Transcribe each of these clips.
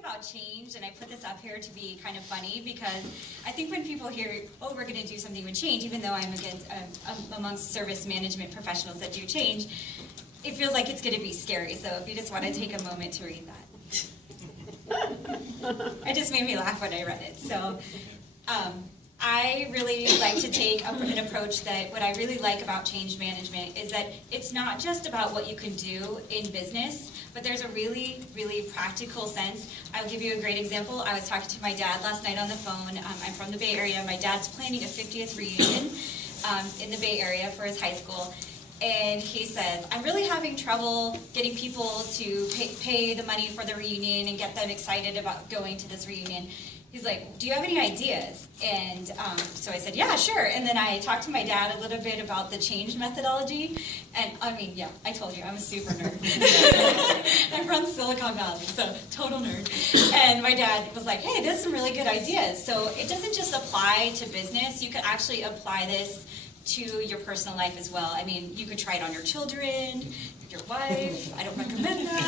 about change, and I put this up here to be kind of funny, because I think when people hear, oh, we're going to do something with change, even though I'm amongst service management professionals that do change, it feels like it's going to be scary. So if you just want to take a moment to read that. It just made me laugh when I read it. So I really like to take an approach that what I really like about change management is that it's not just about what you can do in business, but there's a really, really practical sense. I'll give you a great example. I was talking to my dad last night on the phone. I'm from the Bay Area. My dad's planning a 50th reunion in the Bay Area for his high school. And he says, I'm really having trouble getting people to pay the money for the reunion and get them excited about going to this reunion. He's like, do you have any ideas? And so I said, yeah, sure. And then I talked to my dad a little bit about the change methodology. And I mean, yeah, I told you, I'm a super nerd. I'm from Silicon Valley, so total nerd. And my dad was like, hey, there's some really good ideas. So it doesn't just apply to business. You could actually apply this to your personal life as well. I mean, you could try it on your children, your wife. I don't recommend that.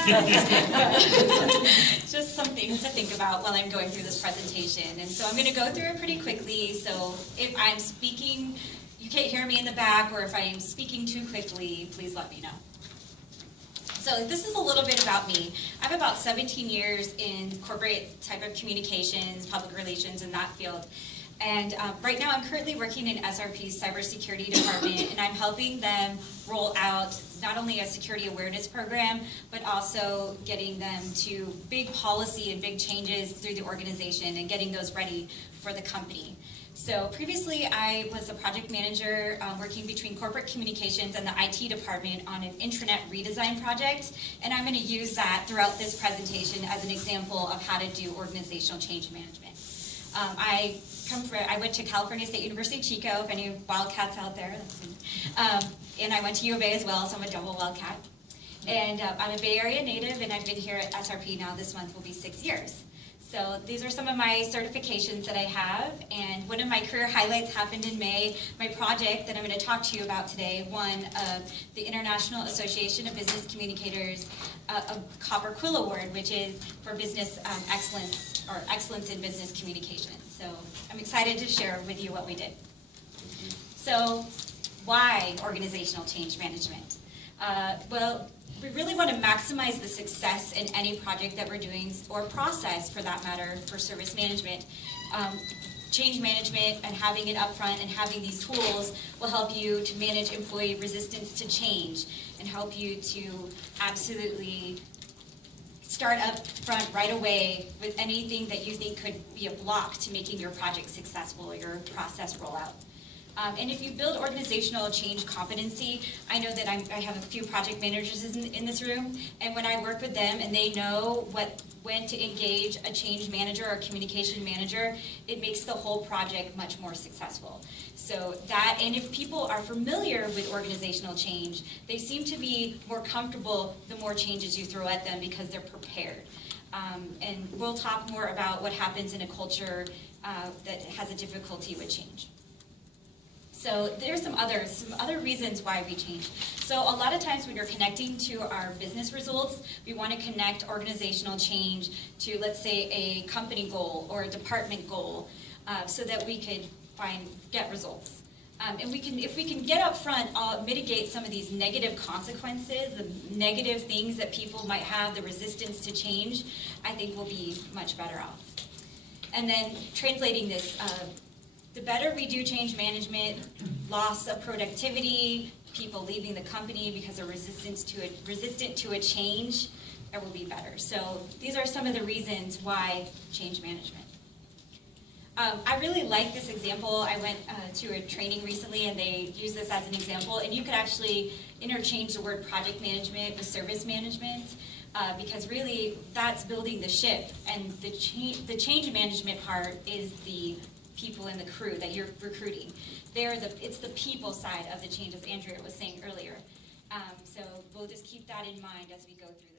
Just something to think about while I'm going through this presentation. And so I'm going to go through it pretty quickly. So if I'm speaking, you can't hear me in the back, or if I am speaking too quickly, please let me know. So this is a little bit about me. I have about 17 years in corporate type of communications, public relations, in that field. And right now I'm currently working in SRP's cybersecurity department, and I'm helping them roll out not only a security awareness program, but also getting them to big policy and big changes through the organization and getting those ready for the company. So previously I was a project manager working between corporate communications and the IT department on an intranet redesign project, and I'm going to use that throughout this presentation as an example of how to do organizational change management. I went to California State University, Chico, if any Wildcats out there. And I went to U of A as well, so I'm a double Wildcat. And I'm a Bay Area native, and I've been here at SRP now. This month will be 6 years. So these are some of my certifications that I have, and one of my career highlights happened in May. My project that I'm going to talk to you about today won the International Association of Business Communicators a Copper Quill Award, which is for business excellence, or excellence in business communication. So I'm excited to share with you what we did. So why organizational change management? Well, we really want to maximize the success in any project that we're doing, or process for that matter, for service management. Change management and having it up front and having these tools will help you to manage employee resistance to change and help you to absolutely start up front right away with anything that you think could be a block to making your project successful or your process roll out. And if you build organizational change competency, I know that I have a few project managers in this room, and when I work with them and they know when to engage a change manager or communication manager, it makes the whole project much more successful. So that, and if people are familiar with organizational change, they seem to be more comfortable the more changes you throw at them because they're prepared. And we'll talk more about what happens in a culture that has a difficulty with change. So there's some other reasons why we change. So a lot of times when you're connecting to our business results, we want to connect organizational change to, let's say, a company goal or a department goal, so that we could get results. And if we can get up front, mitigate some of these negative consequences, the negative things that people might have, the resistance to change, I think we'll be much better off. And then translating this, the better we do change management, loss of productivity, people leaving the company because they're resistant to a change, it will be better. So these are some of the reasons why change management. I really like this example. I went to a training recently and they used this as an example, and you could actually interchange the word project management with service management, because really that's building the ship, and the change management part is the people in the crew that you're recruiting. It's the people side of the change, as Andrea was saying earlier. So we'll just keep that in mind as we go through